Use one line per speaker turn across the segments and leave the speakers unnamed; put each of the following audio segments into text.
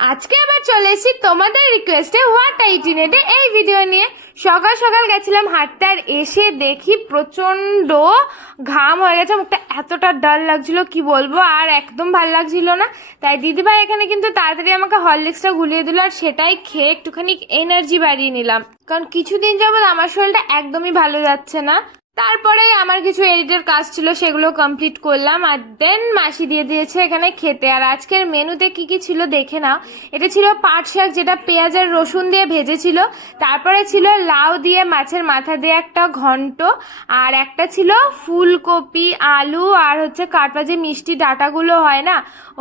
আজকে আবার চলে এসেছি তোমাদের রিকোয়েস্টে হোয়াট এইটিনেটে এই ভিডিও নিয়ে সকাল সকাল গেছিলাম হাঁটতে আর এসে দেখি প্রচণ্ড ঘাম হয়ে গেছে, মুখটা এতটা ডাল লাগছিল, কি বলব? আর একদম ভালো লাগছিল না। তাই দিদিভাই এখানে কিন্তু তাড়াতাড়ি আমাকে হরলিক্সটা গুলিয়ে দিল আর সেটাই খেয়ে একটুখানি এনার্জি বাড়িয়ে নিলাম। কারণ কিছুদিন যাবত আমার শরীরটা একদমই ভালো যাচ্ছে না। তারপরে আমার কিছু এডিটের কাজ ছিল, সেগুলো কমপ্লিট করলাম আর দেন মাসি দিয়ে দিয়েছে এখানে খেতে। আর আজকের মেনুতে কি কি ছিল দেখে নাও। এটা ছিল পাট শাক যেটা পেঁয়াজ আর রসুন দিয়ে ভেজেছিল। তারপরে ছিল লাউ দিয়ে মাছের মাথা দিয়ে একটা ঘন্ট। আর একটা ছিল ফুলকপি, আলু আর হচ্ছে কাটপা যে মিষ্টি ডাটাগুলো হয় না?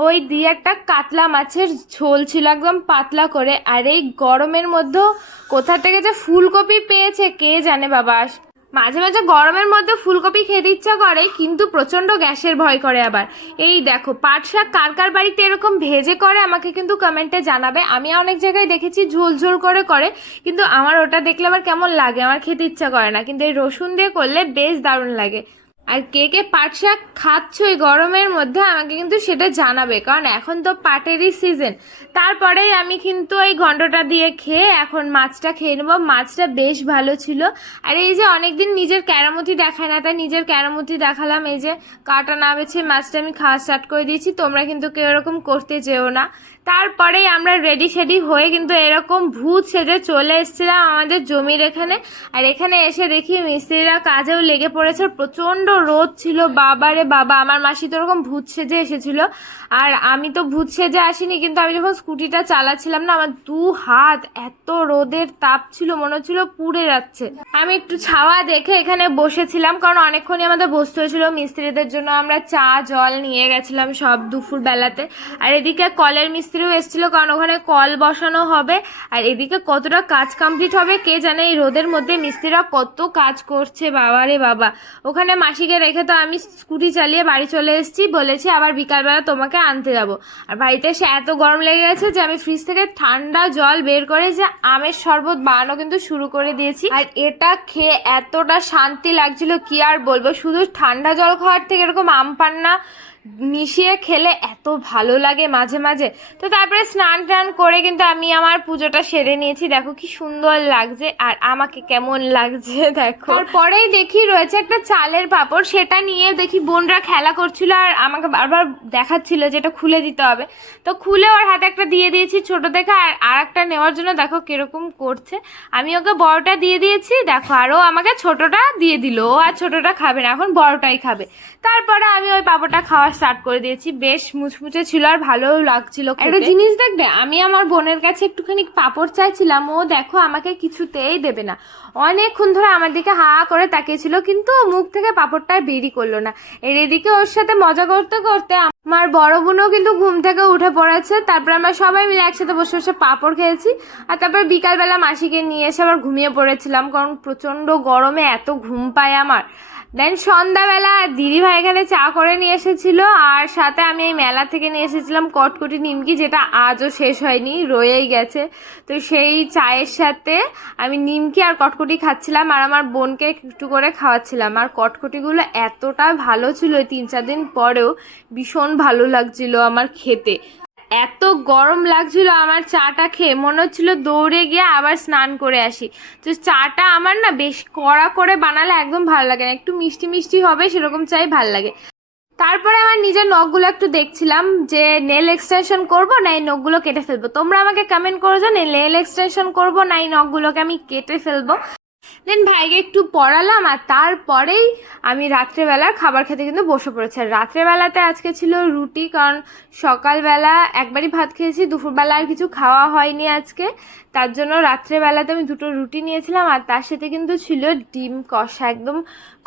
ওই দিয়ে একটা কাতলা মাছের ঝোল ছিল একদম পাতলা করে। আর এই গরমের মধ্যেও কোথা থেকে যে ফুলকপি পেয়েছে, কে জানে বাবা? মাঝে মাঝে গরমের মধ্যে ফুলকপি খেতে ইচ্ছা করে, কিন্তু প্রচণ্ড গ্যাসের ভয় করে আবার। এই দেখো পাট শাক কার কার বাড়িতে এরকম ভেজে করে আমাকে কিন্তু কমেন্টে জানাবে। আমি অনেক জায়গায় দেখেছি ঝোল ঝোল করে করে, কিন্তু আমার ওটা দেখলে আবার কেমন লাগে? আমার খেতে ইচ্ছা করে না। কিন্তু এই রসুন দিয়ে করলে বেশ দারুণ লাগে। আর কে কে পাট শাক খাচ্ছ এই গরমের মধ্যে, আমাকে কিন্তু সেটা জানাবে। কারণ এখন তো পাটেরই সিজন তারপরেই আমি কিন্তু এই ঘন্টটা দিয়ে খেয়ে এখন মাছটা খেয়ে নেব। মাছটা বেশ ভালো ছিল। আর এই যে অনেকদিন নিজের ক্যারামতি দেখায় না, তাই নিজের ক্যারামতি দেখালাম। এই যে কাটা না বেছে মাছটা আমি খাওয়া স্টার্ট করে দিয়েছি। তোমরা কিন্তু কেউ এরকম করতে যেও না। তারপরেই আমরা রেডি সেডি হয়ে কিন্তু এরকম ভূত সেজে চলে এসেছিলাম আমাদের জমির এখানে। আর এখানে এসে দেখি মিস্ত্রিরা কাজেও লেগে পড়েছে। প্রচণ্ড রোদ ছিল। বাবারে বাবা, আমার মাসি তো ওরকম ভূত সেজে এসেছিল। আর আমি তো ভূত সেজে আসিনি, কিন্তু আমি যখন স্কুটিটা চালাচ্ছিলাম না, আমার দু হাত এত রোদের তাপ ছিল, মনে হচ্ছিল পুড়ে যাচ্ছে। আমি একটু ছাওয়া দেখে এখানে বসেছিলাম, কারণ অনেকক্ষণই আমাদের বসতে হয়েছিল মিস্ত্রিদের জন্য। আমরা চা, জল নিয়ে গেছিলাম সব দুপুর বেলাতে আর এদিকে কলের মিস্ত্রিও এসেছিল কারণ ওখানে কল বসানো হবে। আর এদিকে কতটা কাজ কমপ্লিট হবে কে জানে এই রোদের মধ্যে মিস্ত্রিরা কত কাজ করছে বাবা রে বাবা। ওখানে মাসিকে রেখে তো আমি স্কুটি চালিয়ে বাড়ি চলে এসেছি, বলেছি আবার বিকালবেলা তোমাকে আনতে যাব। আর বাড়িতে এসে এত গরম লেগে গেছে যে আমি ফ্রিজ থেকে ঠান্ডা জল বের করে যে আমের শরবত বানানো কিন্তু শুরু করে দিয়েছি। আর এটা খেয়ে এতটা শান্তি লাগছিল, কি আর বলব? শুধু ঠান্ডা জল খাওয়ার থেকে এরকম আম পান্না মিশিয়ে খেলে এত ভালো লাগে মাঝে মাঝে। তো তারপরে স্নান টান করে কিন্তু আমি আমার পুজোটা সেরে নিয়েছি। দেখো কি সুন্দর লাগছে আর আমাকে কেমন লাগছে, দেখো। তারপরেই দেখি রয়েছে একটা চালের পাপড়। সেটা নিয়ে দেখি বোনরা খেলা করছিল আর আমাকে বারবার দেখাচ্ছিল যে এটা খুলে দিতে হবে। তো খুলে ওর হাতে একটা দিয়ে দিয়েছি ছোট দেখে আর আর একটা নেওয়ার জন্য দেখো কীরকম করছে। আমি ওকে বড়টা দিয়ে দিয়েছি, দেখো আরও আমাকে ছোটটা দিয়ে দিল। ও আর ছোটটা খাবে না, এখন বড়টাই খাবে। তারপরে আমি ওই পাপড়টা খাওয়া স্টার্ট করে দিয়েছি। বেশ মুচমুচে ছিল আর ভালোও লাগছিল একটা জিনিস দেখবে, আমি আমার বোনের কাছে একটুখানি পাপড় চাইছিলাম, ও দেখো আমাকে কিছুতেই দেবে না। অনেকক্ষণ ধরে আমার দিকে হা করে তাকিয়েছিল, কিন্তু মুখ থেকে পাপড়টা বেরি করল না। এর এদিকে ওর সাথে মজা করতে করতে আমার বড় বোনও কিন্তু ঘুম থেকে উঠে পড়েছে। তারপর আমরা সবাই মিলে একসাথে বসে বসে পাপড় খেয়েছি। আর তারপর বিকালবেলা মাসিকে নিয়ে এসে আবার ঘুমিয়ে পড়েছিলাম, কারণ প্রচণ্ড গরমে এত ঘুম পায় আমার। দেন সন্ধ্যাবেলা দিদিভাই এখানে চা করে নিয়ে এসেছিল, আর সাথে আমি এই মেলা থেকে নিয়ে এসেছিলাম কটকটি নিমকি, যেটা আজও শেষ হয়নি, রয়েই গেছে। তো সেই চায়ের সাথে আমি নিমকি আর কটকটি খাচ্ছিলাম, আর আমার বোনকে একটু করে খাওয়াচ্ছিলাম। আর কটকটিগুলো এতটা ভালো ছিল তিন চার দিন পরেও ভীষণ ভালো লাগছিল আমার খেতে। এত গরম লাগছিল আমার চাটা খেয়ে। মনে হচ্ছিল দৌড়ে গিয়ে আবার স্নান করে আসি। তো চাটা আমার না বেশ কড়া করে বানালে একদম ভালো লাগে না। একটু মিষ্টি মিষ্টি হবে সেরকম চাই ভালো লাগে। তারপরে আমার নিজের নখগুলো একটু দেখছিলাম যে নেল এক্সটেনশন করব না এই নখগুলো কেটে ফেলব? তোমরা আমাকে কমেন্ট করো যে নেল এক্সটেনশন করব না এই নখগুলোকে আমি কেটে ফেলব? দেন ভাইকে একটু পড়ালাম আর তারপরেই আমি রাত্রেবেলার খাবার খেতে কিন্তু বসে পড়েছি। আর রাত্রেবেলাতে আজকে ছিল রুটি, কারণ সকালবেলা একবারই ভাত খেয়েছি, দুপুরবেলা আর কিছু খাওয়া হয়নি আজকে। তার জন্য রাত্রেবেলাতে আমি দুটো রুটি নিয়েছিলাম আর তার সাথে কিন্তু ছিল ডিম কষা, একদম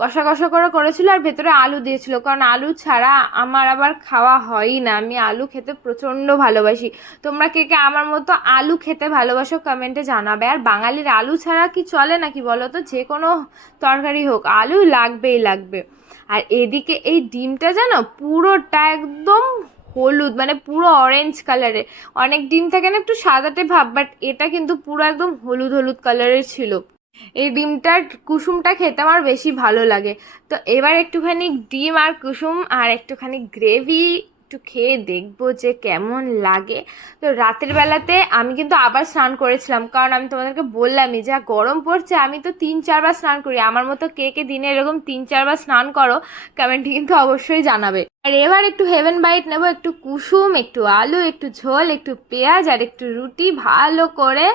কষা কষা করে করেছিল আর ভেতরে আলু দিয়েছিল। কারণ আলু ছাড়া আমার আবার খাওয়া হয়ই না। আমি আলু খেতে প্রচণ্ড ভালোবাসি। তোমরা কে কে আমার মতো আলু খেতে ভালোবাসো কমেন্টে জানাবে। আর বাঙালির আলু ছাড়া কি চলে নাকি বলো তো যে কোনো তরকারি হোক আলু লাগবেই লাগবে। আর এদিকে এই ডিমটা জানো, পুরোটা একদম হলুদ মানে পুরো অরেঞ্জ কালারের অনেক ডিম থাকে না, একটু সাদাটে ভাব বাট এটা কিন্তু পুরো একদম হলুদ হলুদ কালারের ছিল। এই ডিমটার কুসুমটা খেতে আমার বেশি ভালো লাগে। তো এবার একটুখানি ডিম আর কুসুম আর একটুখানি গ্রেভি একটু খেয়ে দেখব যে কেমন লাগে। তো রাতের বেলাতে আমি কিন্তু আবার স্নান করেছিলাম, কারণ আমি তোমাদেরকে বললামই যা গরম পড়ছে, আমি তো তিন চারবার স্নান করি। আমার মতো কে কে দিনে এরকম তিন চারবার স্নান করো কমেন্টে কিন্তু অবশ্যই জানাবে। আর এবার একটু হেভেন বাইট নেব, একটু কুসুম, একটু আলু, একটু ঝোল, একটু পেঁয়াজ আর একটু রুটি ভালো করে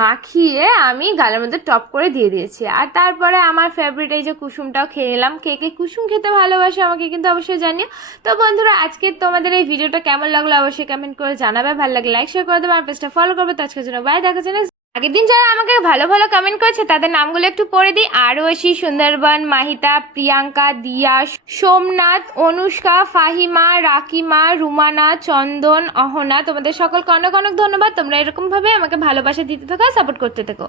মাখিয়ে আমি গালের মধ্যে টপ করে দিয়ে দিয়েছি। আর তারপরে আমার ফেভারিট এই যে কুসুমটাও খেয়ে নিলাম। কে কে কুসুম খেতে ভালোবাসে আমাকে কিন্তু অবশ্যই জানিও। তো বন্ধুরা, আজকে তোমাদের এই ভিডিওটা কেমন লাগল অবশ্যই কমেন্ট করে জানাবে। ভালো লাগলে লাইক শেয়ার করে দেবে। আর পেজটা ফলো করবে। তো আজকের জন্য বাই দেখা যাচ্ছে আগের দিন যারা আমাকে ভালো ভালো কমেন্ট করেছে, তাদের নামগুলো একটু পড়ে দিই। আরোশী সুন্দরবন, মাহিতা, প্রিয়াঙ্কা, দিয়া, সোমনাথ, অনুষ্কা, ফাহিমা, রাকিমা, রুমানা, চন্দন, অহনা। তোমাদের সকলকে অনেক অনেক ধন্যবাদ। তোমরা এরকমভাবে আমাকে ভালোবাসা দিতে থাকো সাপোর্ট করতে থাকো।